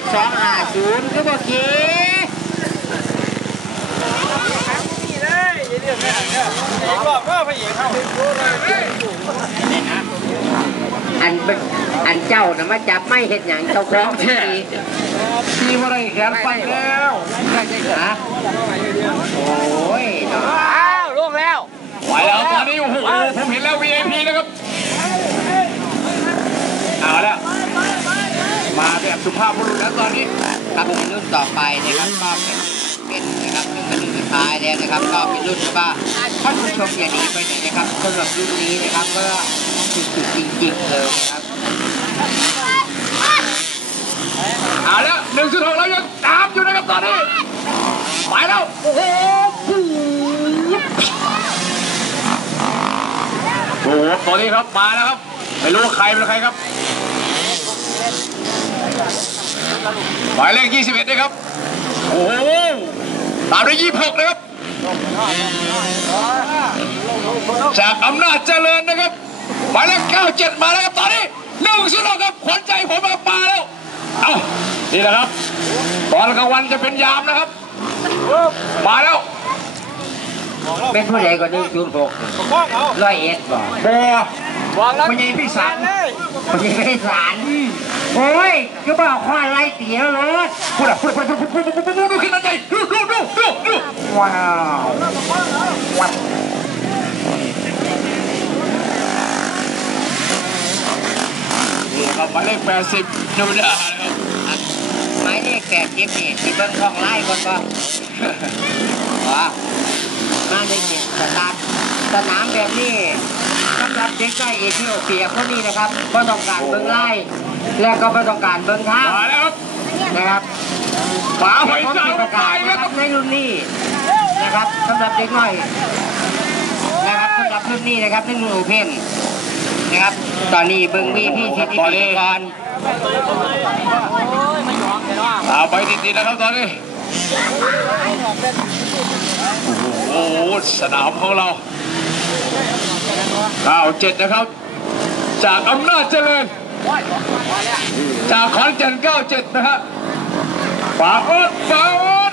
ขสองห้าศูนย์ก็โอเคนี่เลยอย่าเรียกแม่เนี่ยเอกรอบก็พระเอกเข้าอันเป็นอันเจ้านะมาจับไม่เห็นอย่างเจ้าของที่พี่ว่าไรแขนฟันแล้วได้ใช่เหรอโอ้ยเนาะอ้าวลงแล้วไหวแล้วตอนนี้โอ้โหผมเห็นแล้ว VIP นะครับเอาแล้วมาแบบ สุภาพบุรุษแล้วตอนนี้ครับรุ่นต่อไปนะครับก็เป็นเป็นนะครับซึ่งเป็นรุ่นสุดท้ายแล้วนะครับ ก็เป็นรุ่นที่ว่าท่านผู้ชมอย่าหนีไปไหนนะครับสำหรับรุ่นนี้นะครับก็สุดๆจริงๆเลยนะครับเอาแล้วหนึ่งจุดหกแล้วยังตามอยู่นะครับตอนนี้ไปแล้วโอ้โหโอ้โหตอนนี้ครับมาแล้วครับไม่รู้ว่าใครเป็นใครครับ หมายเลข 21 นะครับ โอ้โห ตามด้วย26 นะครับ จากอำนาจเจริญนะครับ หมายเลข 97 มาแล้วครับ ตอนนี้หนึ่งสุดหกครับขวัญใจผมมาปาแล้ว เอานี่แหละครับ ตอนกลางวันจะเป็นยามนะครับ มาแล้ว เป็นผู้ใดก็หนึ่งศูนย์หกข้องเอาร้อยเอ็ดบอกบอวางแล้วไม่ใช่พี่สันเลยคนที่ไม่สารโอ้ยก็บอกข้ออะไรเตี๋ยวรถพูดอะพูดพูดพูดพูดพูดพูดพูดดูขึ้นมาใจดูดูดูดูดูว้าวนี่ครับหมายเลขแปดสิบธรรมดานะครับไม้เลขแปดเก็บนี่ที่เบิ้งท้องไล่ก่อนก็ว้า มาในเจ็ดสตาร์ทสนามแบบนี้สำหรับเด็กใกล้เอธิโอเปียคนนี้นะครับก็ต้องการเบิ้งไล่และก็ไม่ต้องการเบิ้งเท้ามาแล้วครับนะครับฝาหอยผมสาวจะประไปกาศแล้นะวคครัรับบในรุ่นนี้นะครับสำหรับเด็กน้อยนะครับสำหรับรุ่นนี้นะครับในรุ่นโอเพนนะครับ ตอนนี้เบิ้งวีพี่ชิดอีกก่อนเอาไปติดๆนะครับตอนนี้ โอ้โหสนามของเราเก้าเจ็ดนะครับ จากอำนาจเจริญ จากขอนแก่น97นะฮะฝาออดฝาออด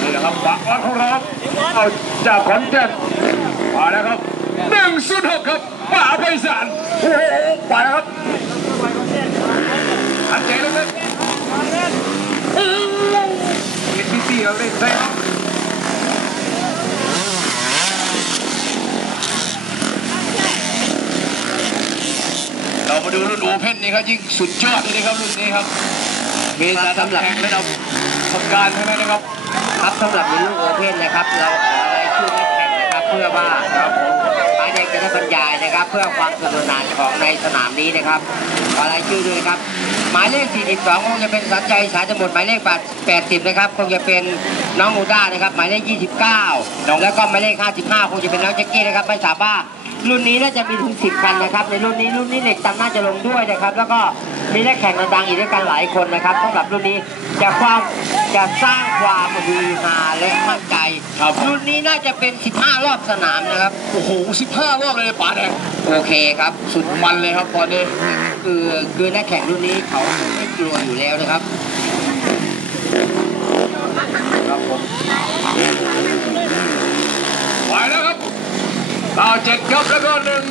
นี่นะครับฝาออดของเราเอาจากขอนแก่นมาแล้วครับหนึ่งสุดหกครับฝาไพศาลโอ้โหไปแล้วครับอันใจแล้วครับเอ็นบีซีเราเล่นได้ครับเรามาดูรุ่นโอเพ่นนี่ครับยิ่งสุดยอดเลยนะครับรุ่นนี้ครับมีสารแข่งระดับทำการทั้งนั้นนะครับ ครับสำหรับในรุ่นโอเพนนะครับ เราขอรายชื่อนั เพื่อว่าภายในจะได้บรรยายนะครับ เพื่อความสนุกสนานของในสนามนี้นะครับขอรายชื่อด้วยครับ หมายเลข 42 คงจะเป็นสัญใจสายสมุทรหมายเลข 80 นะครับ คงจะเป็นน้องอูด้านะครับ หมายเลข 29 แล้วก็หมายเลข 55 คงจะเป็นน้องแจ็คกี้นะครับไม่ทราบว่ารุ่นนี้น่าจะมีถึง 10 คันนะครับ ในรุ่นนี้รุ่นนี้เหล็กตันน่าจะลงด้วยนะครับ แล้วก็ มีนักแข่งดังๆอีกด้วยกันหลายคนนะครับสำหรับรุ่นนี้จะความจะสร้างความฮือฮาและมั่นใจครับรุ่นนี้น่าจะเป็น 15 รอบสนามนะครับ โอ้โห 15 รอบเลยป่าแดงโอเคครับ สุดมันเลยครับตอนนี้คือคือนักแข่งรุ่นนี้เขาไม่กลัวอยู่แล้วนะครับครับผมไปแล้วครับต่อเจ็ดครับแล้วก็หนึ่ง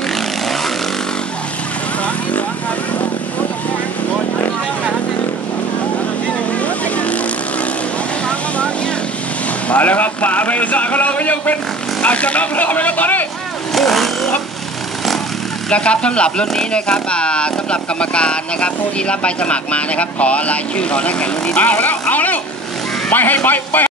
มาแล้วครับป่าไปสาของเราก็ยังเป็นอาจจะนำเราไปครับตอนนี้โอ้โหครับนะครับสำหรับรุ่นนี้นะครับอ่าสำหรับกรรมการนะครับ ผู้ที่รับใบสมัครมานะครับ ขอรายชื่อของนักแข่งรุ่นนี้ด้วย เอาแล้วเอาแล้วไม่ให้ไปไม่